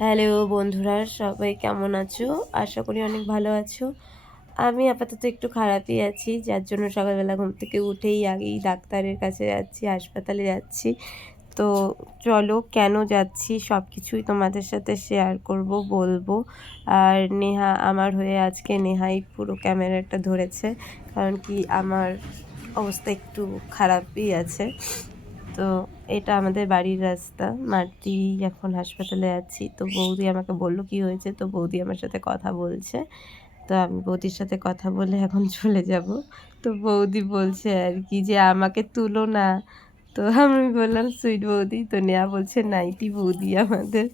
Hello বন্ধুরা, সবাই কেমন আছো? আশা করি অনেক ভালো আছো। আমি আপাতত একটু খারাপই আছি, যার জন্য সকালবেলা ঘুম থেকে উঠেই আগেই ডাক্তারের কাছে যাচ্ছি, হাসপাতালে যাচ্ছি। তো চলো, কেন যাচ্ছি সব কিছুই তোমাদের সাথে শেয়ার করব, বলবো। আর নেহা আমার হয়ে আজকে নেহাই পুরো ক্যামেরাটা ধরেছে, কারণ কি আমার অবস্থা একটু খারাপই আছে। তো এটা আমাদের বাড়ির রাস্তা। মাটি এখন হাসপাতালে আছি, তো বৌদি আমাকে বলল কি হয়েছে, তো বৌদি আমার সাথে কথা বলছে। তো আমি বৌদির সাথে কথা বলে এখন চলে যাব। তো বৌদি বলছে আর কি যে আমাকে তুলো না। তো আমি বললাম সুইট বৌদি। তো নেয়া বলছে নাইটি বৌদি আমাদের।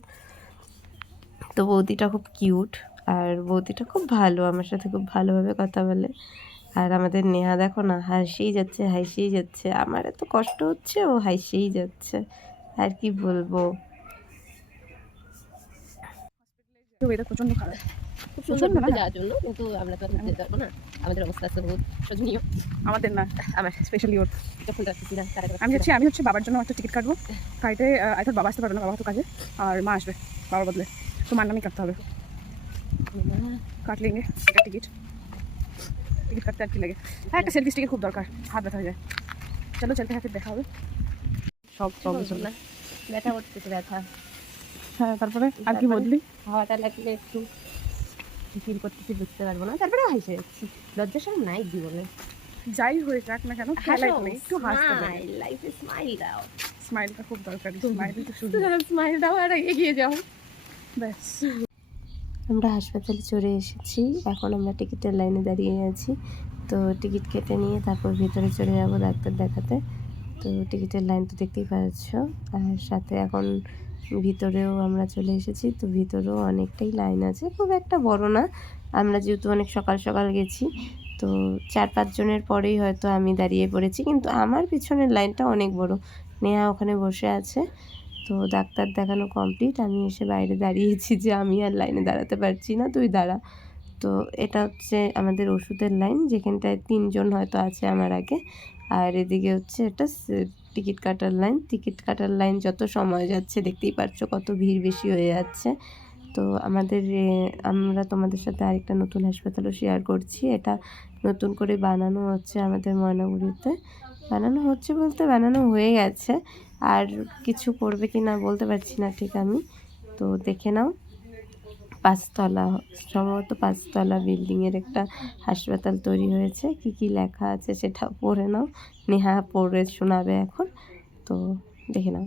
তো বৌদিটা খুব কিউট, আর বৌদিটা খুব ভালো, আমার সাথে খুব ভালোভাবে কথা বলে। আর আমাদের নেহা দেখো না, হাসিই যাচ্ছে হাসিই যাচ্ছে। আমার এত কষ্ট হচ্ছে, ও হাসিই যাচ্ছে। আর কি বলবো। ওয়েদার প্রচন্ড খারাপ, খুব সুন্দর ঘুরতে যাওয়ার জন্য, কিন্তু আমরা তো আর যেতে পারবো না। আমাদের অবস্থা আছে বহুত শোচনীয়। আমাদের না, আমার স্পেশালি ওর। যখন যাচ্ছি না আমি হচ্ছে বাবার জন্য একটা টিকিট কাটবো। কাটে আই থট বাবা আসতে পারবে না, বাবা তো কাজে, আর মা আসবে বাবার বদলে। তো মার নামে কাটতে হবে। কাট লেঙ্গে একটা টিকিট কাটতে আর কি লাগে। হ্যাঁ, একটা সেলফি স্টিকের খুব দরকার, হাত ব্যথা হয়ে যায়। চলো চলতে হাতে দেখা হবে। সব না, ব্যথা করতেছে ব্যথা। হ্যাঁ, তারপরে আর কি বদলি, হাওয়াটা লাগলে একটু ফিল করতেছি, বুঝতে পারবো না। তারপরে হাসে যাচ্ছি, লজ্জা সব নাই জীবনে। যাই হয়ে যাক না কেন, একটু হাসতে হবে। লাইফে স্মাইল দাও। স্মাইলটা খুব দরকার, স্মাইল তো শুধু স্মাইল দাও আর এগিয়ে যাও, ব্যাস। আমরা হাসপাতালে চলে এসেছি, এখন আমরা টিকিটের লাইনে দাঁড়িয়ে আছি। তো টিকিট কেটে নিয়ে তারপর ভিতরে চলে যাব ডাক্তার দেখাতে। তো টিকিটের লাইন তো দেখতেই পাচ্ছ, আর সাথে এখন ভিতরেও আমরা চলে এসেছি। তো ভিতরেও অনেকটাই লাইন আছে, খুব একটা বড় না। আমরা যেহেতু অনেক সকাল সকাল গেছি, তো 4-5 জনের পরেই হয়তো আমি দাঁড়িয়ে পড়েছি, কিন্তু আমার পিছনের লাইনটা অনেক বড়। নেহা ওখানে বসে আছে। তো ডাক্তার দেখানো কমপ্লিট, আমি এসে বাইরে দাঁড়িয়েছি যে আমি আর লাইনে দাঁড়াতে পারছি না, তুই দাঁড়া। তো এটা হচ্ছে আমাদের ওষুধের লাইন, যেখানটায় 3 জন হয়তো আছে আমার আগে। আর এদিকে হচ্ছে এটা টিকিট কাটার লাইন। টিকিট কাটার লাইন যত সময় যাচ্ছে দেখতেই পাচ্ছ কত ভিড় বেশি হয়ে যাচ্ছে। তো আমাদের আমরা তোমাদের সাথে আরেকটা নতুন হাসপাতালও শেয়ার করছি। এটা নতুন করে বানানো হচ্ছে আমাদের ময়নাগুড়িতে। বানানো হচ্ছে বলতে বানানো হয়ে গেছে, আর কিছু করবে কি না বলতে পারছি না ঠিক আমি। তো দেখে নাও, 5 তলা, সম্ভবত 5 তলা বিল্ডিংয়ের একটা হাসপাতাল তৈরি হয়েছে। কি কি লেখা আছে সেটা পড়ে নাও, নেহা পড়ে শোনাবে এখন। তো দেখে নাও।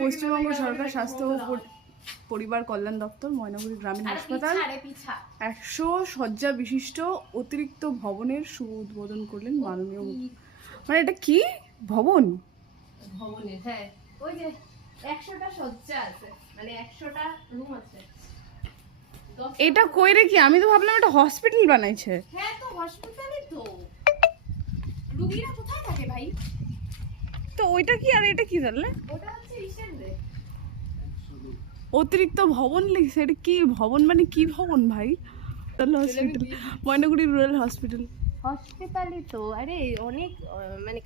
পশ্চিমবঙ্গ সরকার স্বাস্থ্য ও পরিবার কল্যাণ দপ্তর, ময়নাগুড়ি গ্রামীণ হাসপাতাল 100 শয্যা বিশিষ্ট অতিরিক্ত ভবনের শুভ উদ্বোধন করলেন মাননীয় মানে এটা কি ভবন? ভবনে, হ্যাঁ, ওই যে 100টা শয্যা আছে, মানে 100টা রুম আছে। এটা কইরে কি? আমি তো ভাবলাম এটা হসপিটাল বানাইছে। হ্যাঁ, তো হসপিটালই তো। রোগীরা কোথায় থাকে ভাই? তো ওইটা কি আর এটা কি জানলে? ওটা হচ্ছে ইসের রে। অতিরিক্ত ভবন লিখছে, এটা কি ভবন মানে কি ভবন ভাই? Hospital, Maynaguri rural hospital. হসপিটালই তো। আরে অনেক মানে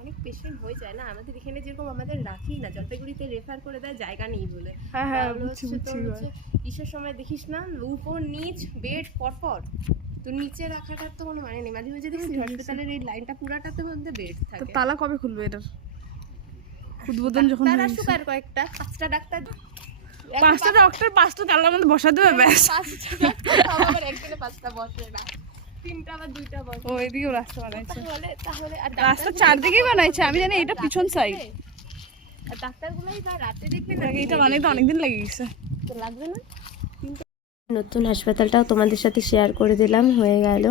অনেক পেশেন্ট হয়ে যায় না আমাদের এখানে, যেরকম আমাদের রাখি না, জলপাইগুড়িতে রেফার করে দেয় জায়গা নেই বলে। হ্যাঁ হ্যাঁ, বুঝছি বুঝছি। কিসের সময় দেখিস না, উপর নিচ বেড পরপর, তো নিচে রাখাটার তো কোনো মানে নেই। মাঝে মাঝে দেখছি হসপিটালের এই লাইনটা পুরাটাতে মধ্যে বেড তো থাকে। তালা কবে খুলবে এটার উদ্বোধন? যখন তারা সুকার কয়েকটা 5টা ডাক্তার, 5টা ডক্টর 5টা তালার মধ্যে বসা দেবে ব্যাস। 5টা ডাক্তার আবার একদিনে 5টা বসে না, 3টা বা 2টা বসে। ও এদিকেও রাস্তা বানাইছে, তাহলে আর রাস্তা চারদিকেই বানাইছে। আমি জানি এটা পিছন সাইড। আর ডাক্তারগুলোই বা রাতে দেখবে না, এটা বানাইতে অনেকদিন লেগে গেছে, তো লাগবে না। নতুন হাসপাতালটাও তোমাদের সাথে শেয়ার করে দিলাম, হয়ে গেল,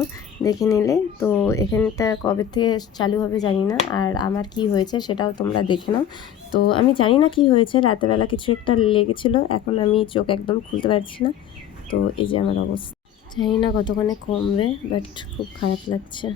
দেখে নিলে। তো এখানটা কবে থেকে চালু হবে জানি না, আর আমার কি হয়েছে সেটাও তোমরা দেখে নাও। তো আমি জানি না কি হয়েছে, রাতেরবেলা কিছু একটা লেগেছিল, এখন আমি চোখ একদম খুলতে পারছি না। তো এই যে আমার অবস্থা, জানি না কতক্ষণে কমবে, বাট খুব খারাপ লাগছে।